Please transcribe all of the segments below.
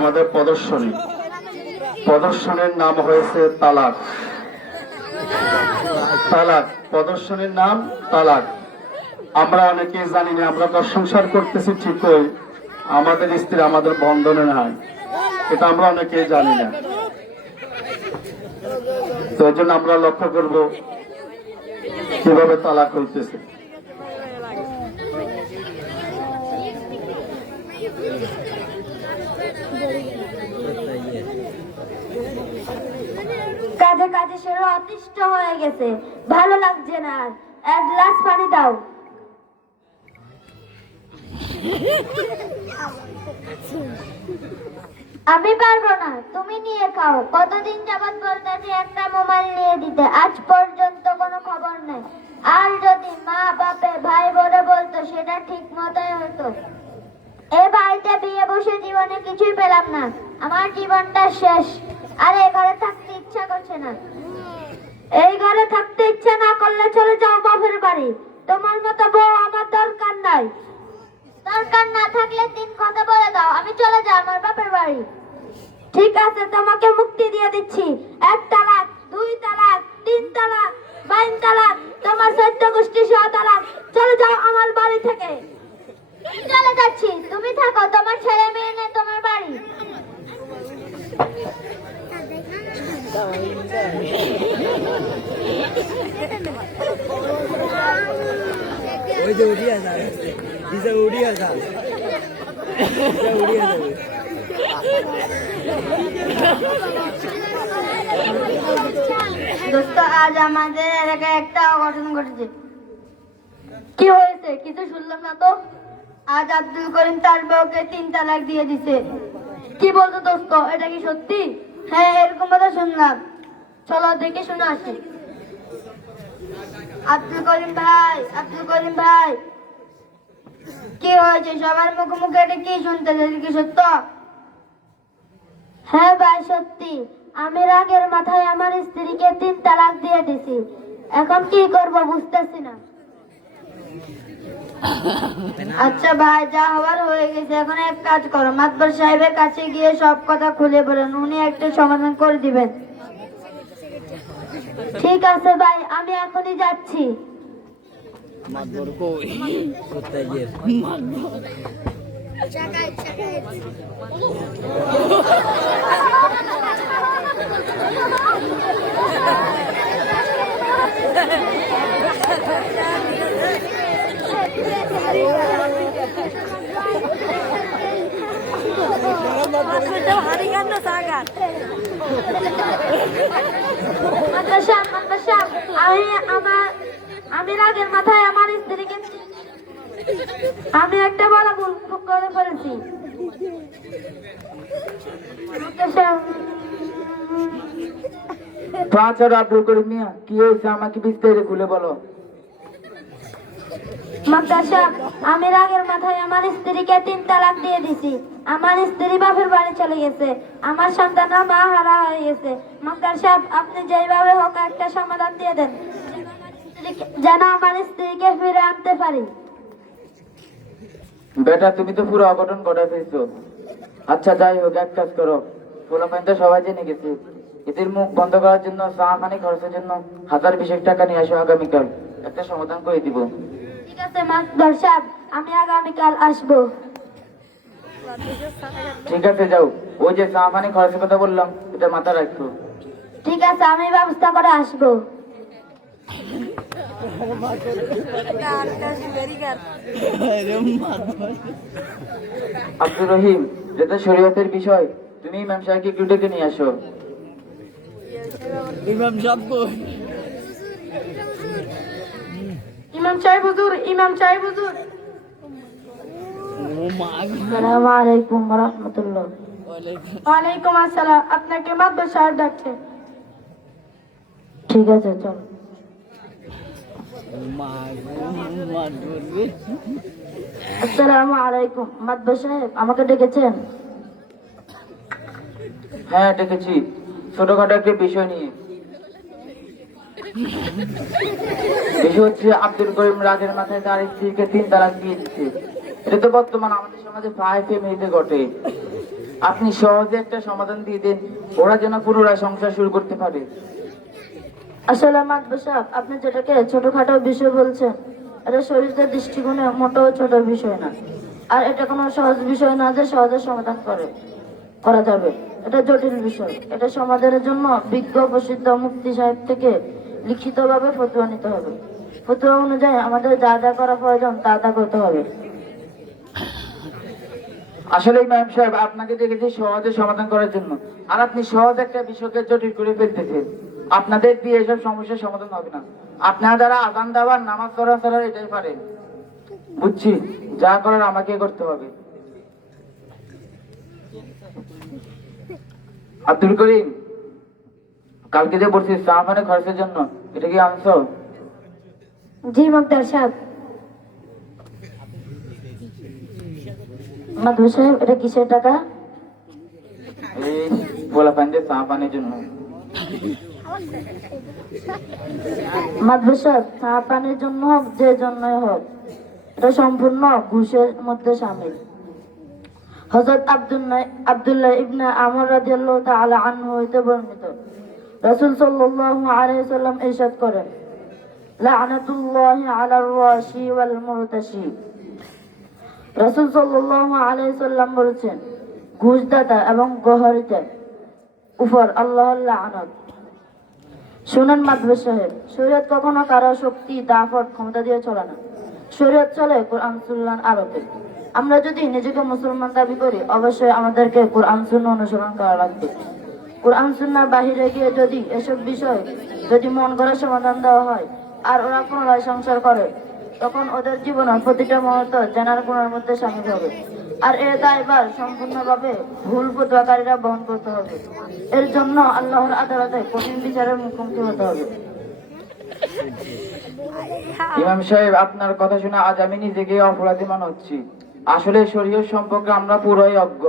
আমাদের প্রদর্শনীর নাম হয়েছে তালাক। প্রদর্শনীর নাম তালাক। আমরা অনেকে জানি না, আমরা সংসার করতেছি ঠিকই, আমাদের স্ত্রী আমাদের বন্ধনে নাই, এটা আমরা অনেকেই জানি না। তো এই জন্য আমরা লক্ষ্য করব কিভাবে তালাক হইতেছে। কাঁধে কাঁধে সেরা অতিষ্ঠ হয়ে গেছে, ভালো লাগছে না। এক গ্লাস পানি দাও। আমি পারবো না, তুমি নিয়ে খাও। কতদিন যাবৎ বলতেছি একটা মোবাইল নিয়ে দিতে, আজ পর্যন্ত কোনো খবর নেই। আর যদি মা বাপে ভাই বোনে বলতো সেটা ঠিক মতোই হতো। এ বাড়িতে বিয়ে বসে জীবনে কিছুই পেলাম না, আমার জীবনটা শেষ। আর এই ঘরে থাকতে ইচ্ছা করছে না। এই ঘরে থাকতে ইচ্ছা না করলে চলে যাও বাপের বাড়ি। তোমার মতো বউ আমার দরকার নাই। দরকার না থাকলে তিন কথা বলে দাও, আমি চলে যাই আমার বাপের বাড়ি। ঠিক আছে, তোমাকে মুক্তি দিয়ে দিচ্ছি। 1 তালাক, 2 তালাক, 3 তালাক, 5 তালাক, তোমার 14 গোষ্ঠী সহ তালাক। চলে যাও আমার বাড়ি থেকে। চলে যাচ্ছি, তুমি থাকো। তোমার ছেলে মেয়ে নেই তোমার বাড়ি। ওই যে উড়িয়া যায়, উড়িয়া যায়, উড়িয়া যাবে। দোস্ত, আজ আমাদের এলাকায় একটা অঘটন ঘটেছে। কি হয়েছে? কিছু শুনলাম না তো। আজ আব্দুল করিম তার বউকে 3 তালাক দিয়ে দিছে। কি বলতো দোস্ত, এটা কি সত্যি? হ্যাঁ, এরকম কথা শুনলাম। চলো দেখে শুনে আসি। আব্দুল করিম ভাই, কি হয়েছে? সবার মুখে মুখে এটা কি শুনতেছে? কি সত্য? হ্যাঁ ভাই, সত্যি। আমি রাগের মাথায় আমার স্ত্রীকে 3 তালাক দিয়ে দিছি। এখন কি করব বুঝতেছি না। আচ্ছা ভাই, যা হওয়ার হয়ে গেছে। এখন এক কাজ করো, মাতবর সাহেবের কাছে গিয়ে সব কথা খুলে বলেন, উনি একটা সমাধান করে দিবেন। ঠিক আছে ভাই, আমি এখনই যাচ্ছি। মাতবর কই? কোথায় গিয়ে মাতবর? আমি রাগের মাথায় আমার স্ত্রীকে আমি একটা বড় ভুল করে ফেলেছি। আব্দুল করিম মিয়া, কি হয়েছে আমাকে বিস্তারিত খুলে বলো। আমি রাগের মাথায় আমার স্ত্রীকে 3 তালাক দিয়ে দিছি। আমার স্ত্রী বাপের বাড়ি চলে গেছে। আমার সন্তানরা মা হারা হয়ে গেছে। মাস্টার সাহেব, আপনি যেভাবে হোক একটা সমাধান দিয়ে দেন, যেন আমার স্ত্রীকে ফিরে আনতে পারি। বেটা, তুমি তো পুরো অঘটন ঘটায় ফেলছো। আচ্ছা যাই হোক, এক কাজ করো, পোলাপাইন তো সবাই জেনে গেছে। এদের মুখ বন্ধ করার জন্য চা-পানি খরচের জন্য 1020 টাকা নিয়ে আসো। আগামীকাল একটা সমাধান করে দিব। ঠিক আছে মাস্টার সাহেব, আমি আগামীকাল আসবো। ঠিক আছে, যাও। ওই যে চা-পানি খরচের কথা বললাম, এটা মাথা রাখো। ঠিক আছে, আমি ব্যবস্থা করে আসবো। আব্দুর রহিম, যেটা শরীয়তের বিষয়, তুমি ইমাম সাহেবকে একটু ডেকে নিয়ে আসো। ইমাম সাহেব হুজুর। আসসালামু আলাইকুম ওয়া রাহমাতুল্লাহ। ওয়ালাইকুম আসসালাম। আপনাকে মাতবর সাহেব ডাকছে। ঠিক আছে, চল। আসসালামু আলাইকুম। মাতবর সাহেব, আমাকে ডেকেছেন? হ্যাঁ, ডেকেছি ছোটখাটো একটা বিষয় নিয়ে। বিষয় হচ্ছে আব্দুল করিম রাগের মাথায় তার স্ত্রীকে 3 তালাক দিয়ে দিচ্ছে। এটা তো বর্তমান আমাদের সমাজে প্রায় ফ্যামিলিতে ঘটে। আপনি সহজে একটা সমাধান দিয়ে দেন, ওরা যেন পুনরায় সংসার শুরু করতে পারে। আসলে মাতবর সাহেব, আপনি যেটাকে ছোটখাটো বিষয় বলছেন, এটা শরীরের দৃষ্টিকোণে মোটেও ছোট বিষয় না। আর এটা কোনো সহজ বিষয় না যে সহজে সমাধান করা যাবে। এটা জটিল বিষয়। এটা সমাধানের জন্য বিজ্ঞ প্রসিদ্ধ মুফতি সাহেব থেকে লিখিতভাবে ফতোয়া নিতে হবে। ফতোয়া অনুযায়ী আমাদের যা যা করা প্রয়োজন তা তা করতে হবে। আসলে ইমাম সাহেব, আপনাকে দেখেছি সহজে সমাধান করার জন্য, আর আপনি সহজ একটা বিষয়কে জটিল করে ফেলতেছেন। আপনাদের দিয়ে এসব সমস্যার সমাধান হবে না। আপনারা যারা আজান দেওয়ার নামাজ পড়া ছাড়া এটাই পারেন। বুঝছি, যা করার আমাকে করতে হবে। আব্দুল করিম, কালকে যে বলছিস চা মানে খরচের জন্য, এটা কি আনছো? জি মুক্তার সাহেব। মাতবর সাহেব, এটা কিসের টাকা? এই বলা পান যে চা পানির জন্য। মাতবর সাহেব, চা পানির জন্য হোক, যে জন্যই হোক, এটা সম্পূর্ণ ঘুষের মধ্যে শামিল। হযরত আব্দুল্লাহ ইবনে আমর রাদিয়াল্লাহু তাআলা আনহু হইতে বর্ণিত, রাসূল সাল্লাল্লাহু আলাইহি ওয়াসাল্লাম ইরশাদ করেন, লা'নাতুল্লাহি আলার রাশি ওয়াল মুরতাশি। রাসূল সাল্লাল্লাহু আলাইহি ওয়াসাল্লাম বলেছেন, ঘুষদাতা এবং গহরিতের উপর আল্লাহর লানত। শুনেন মাতবর সাহেব, শরীয়ত কখনো কারো শক্তি, দাপট, ক্ষমতা দিয়ে চলে না। শরীয়ত চলে কোরআন সুন্নাহর আলোকে। আমরা যদি নিজেকে মুসলমান দাবি করি, অবশ্যই আমাদেরকে কোরআন সুন্নাহ অনুসরণ করা লাগবে। কোরআন সুন্নাহর বাহিরে গিয়ে যদি এসব বিষয় মন গড়া সমাধান দেওয়া হয় আর ওরা পুনরায় সংসার করে, তখন ওদের জীবনের প্রতিটা মুহূর্ত জানার গুণের মধ্যে শামিল হবে। আর এর দায়ভার সম্পূর্ণভাবে ভুল ফতোয়াকারীরা বহন করতে হবে। এর জন্য আল্লাহর আদালতে কঠিন বিচারের মুখোমুখি হতে হবে। ইমাম সাহেব, আপনার কথা শুনে আজ আমি নিজেকে অপরাধী মনে হচ্ছি। আসলে শরীয়ত সম্পর্কে আমরা পুরোই অজ্ঞ।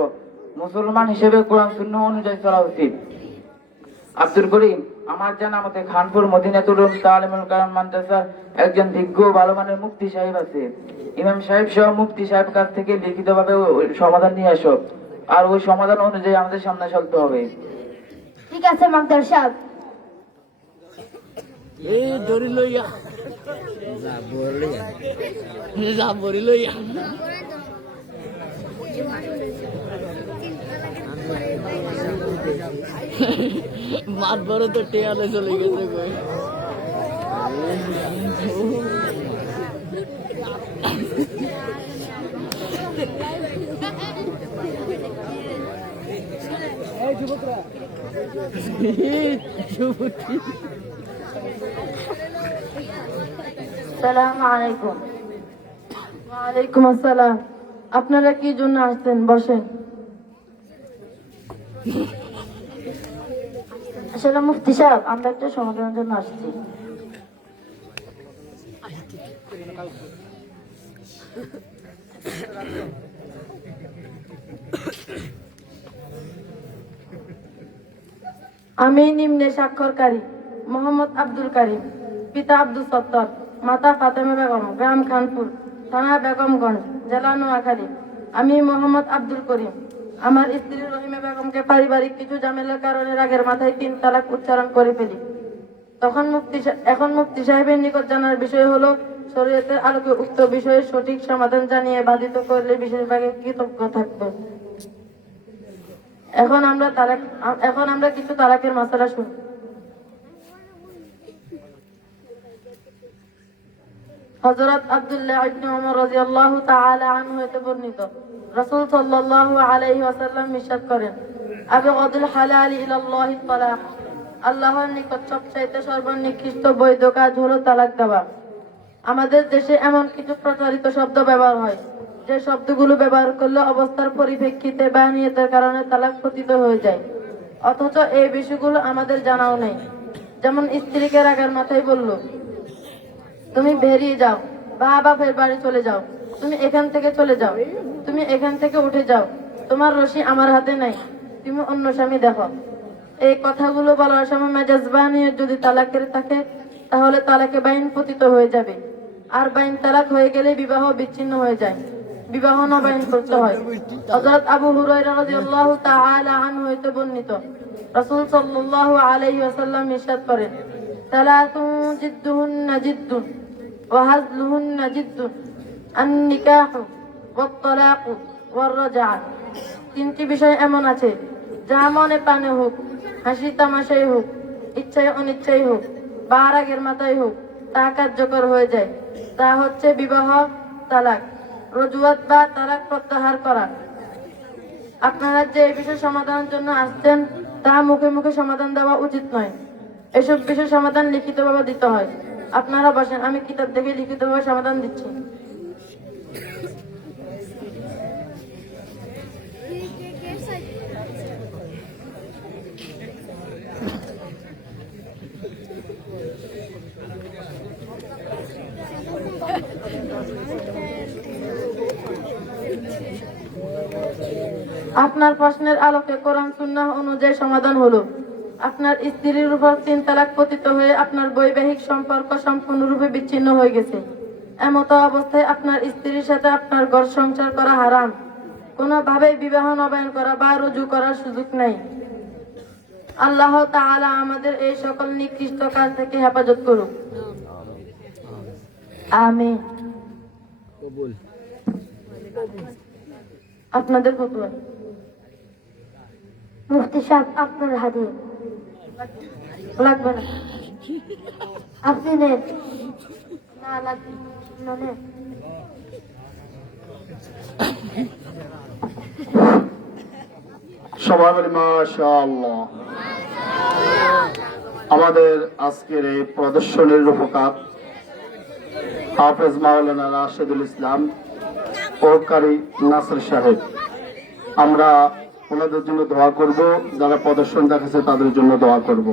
মুসলমান হিসেবে কোরআন সুন্নাহ অনুযায়ী চলা উচিত। আব্দুল করিম, আমার জানা মতে খানপুর মদিনাতুল উলুম তালিমুল কালাম মাদ্রাসার একজন বিজ্ঞ ভালো মানের মুফতি সাহেব আছে। ইমাম সাহেব সহ মুফতি সাহেব কাছ থেকে লিখিতভাবে ওই সমাধান নিয়ে আসো, আর ওই সমাধান অনুযায়ী আমাদের সামনে চলতে হবে। ঠিক আছে মুক্তার সাহেব। মাত বড় তো টেয়ালে চলে গেছে কই। আসসালামু আলাইকুম। ওয়ালাইকুম আসসালাম। আপনারা কি জন্য আসছেন? বসেন। আসলে মুফতি সাহেব, আমরা একটা সমাধানের জন্য আসছি। আমি নিম্নে স্বাক্ষরকারী মোহাম্মদ আব্দুল কারিম, পিতা আব্দুল সত্তর, মাতা ফাতেমা বেগম, গ্রাম খানপুর, থানা বেগমগঞ্জ, জেলা নোয়াখালী। আমি মোহাম্মদ আব্দুল করিম আমার স্ত্রী রহিমা বেগমকে পারিবারিক কিছু ঝামেলার কারণে রাগের মাথায় 3 তালাক উচ্চারণ করে ফেলি। এখন মুফতি সাহেবের নিকট জানার বিষয় হলো, শরীয়তের আলোকে উক্ত বিষয়ের সঠিক সমাধান জানিয়ে বাধিত করলে বিশেষভাবে কৃতজ্ঞ থাকব। এখন আমরা কিছু তালাকের মাসআলা শুনি। হযরত আব্দুল্লাহ ইবনে ওমর রাদিয়াল্লাহু তাআলা আনহু হতে বর্ণিত, রাসূল সাল্লাল্লাহু আলাইহি ওয়াসাল্লাম ইরশাদ করেন, আবগাদুল হালালি ইলাল্লাহি তালাক। আল্লাহর নিকট সবচাইতে সর্বনিকৃষ্ট বৈধ কাজ হলো তালাক দেওয়া। আমাদের দেশে এমন কিছু প্রচলিত শব্দ ব্যবহার হয়, যে শব্দগুলো ব্যবহার করলে অবস্থার পরিপ্রেক্ষিতে বা নিয়তের কারণে তালাক পতিত হয়ে যায়, অথচ এই বিষয়গুলো আমাদের জানাও নেই। যেমন স্ত্রীকে রাগের মাথায় বলল, তুমি বেরিয়ে যাও, বা বাপের বাড়ি চলে যাও, তুমি এখান থেকে চলে যাও, তুমি এখান থেকে উঠে যাও, তোমার রশি আমার হাতে নাই, তুমি অন্য স্বামী দেখো। এই কথাগুলো বলার সময় মেজাজ বানিয়ে যদি তালাকের থাকে, তাহলে তালাকে বাইন পতিত হয়ে যাবে। আর বাইন তালাক হয়ে গেলে বিবাহ বিচ্ছিন্ন হয়ে যায়। বিবাহ নবায়ন করতে হয়। হযরত আবু হুরায়রা রাদিয়াল্লাহু তাআলা আনহু হইতে বর্ণিত, রাসূল সাল্লাল্লাহু আলাইহি ওয়াসাল্লাম ইরশাদ করেন, সালাতুন জিদ্দুহুন্না জিদ্দুন ওয়া হাজলুহুন্না জিদ্দুন, আন-নিকাহু ওয়াত-তালাকু ওয়ার-রাজআ। তিনটি বিষয় এমন আছে যা মনে প্রাণে হোক, হাসি তামাশাই হোক, ইচ্ছায় অনিচ্ছাই হোক বা রাগের মাথায় হোক, তা কার্যকর হয়ে যায়। তা হচ্ছে বিবাহ, তালাক, রজুয়াত বা তালাক প্রত্যাহার করা। আপনারা যে এই বিষয় সমাধানের জন্য আসছেন তা মুখে মুখে সমাধান দেওয়া উচিত নয়। এসব বিষয় সমাধান লিখিতভাবে দিতে হয়। আপনারা বসেন, আমি কিতাব থেকে লিখিতভাবে সমাধান দিচ্ছি। আপনার প্রশ্নের আলোকে কোরআন সুন্নাহ অনুযায়ী সমাধান হলো, আপনার স্ত্রীর উপর 3 তালাক পতিত হয়ে আপনার বৈবাহিক সম্পর্ক সম্পূর্ণরূপে বিচ্ছিন্ন হয়ে গেছে। এমত অবস্থায় আপনার স্ত্রীর সাথে আপনার ঘর সংসার করা হারাম। কোনোভাবেই বিবাহ নবায়ন করা বা রুজু করার সুযোগ নেই। আল্লাহ তাআলা আমাদের এই সকল নিকৃষ্ট কাজ থেকে হেফাজত করুক। আমিন। আপনাদের ফতোয়া। মুফতি সাহেব আপনার হাদিয়া লাগবে না। আপনি নেন। না লাগবে না, নেন। সবাই বলি মাশাআল্লাহ। আমাদের আজকের এই প্রদর্শনীর রূপকার হাফেজ মাওলানা রাশেদুল ইসলাম ও কারি নাসির সাহেব। আমরা ওনাদের জন্য দোয়া করব, যারা প্রদর্শন দেখাচ্ছে তাদের জন্য দোয়া করব।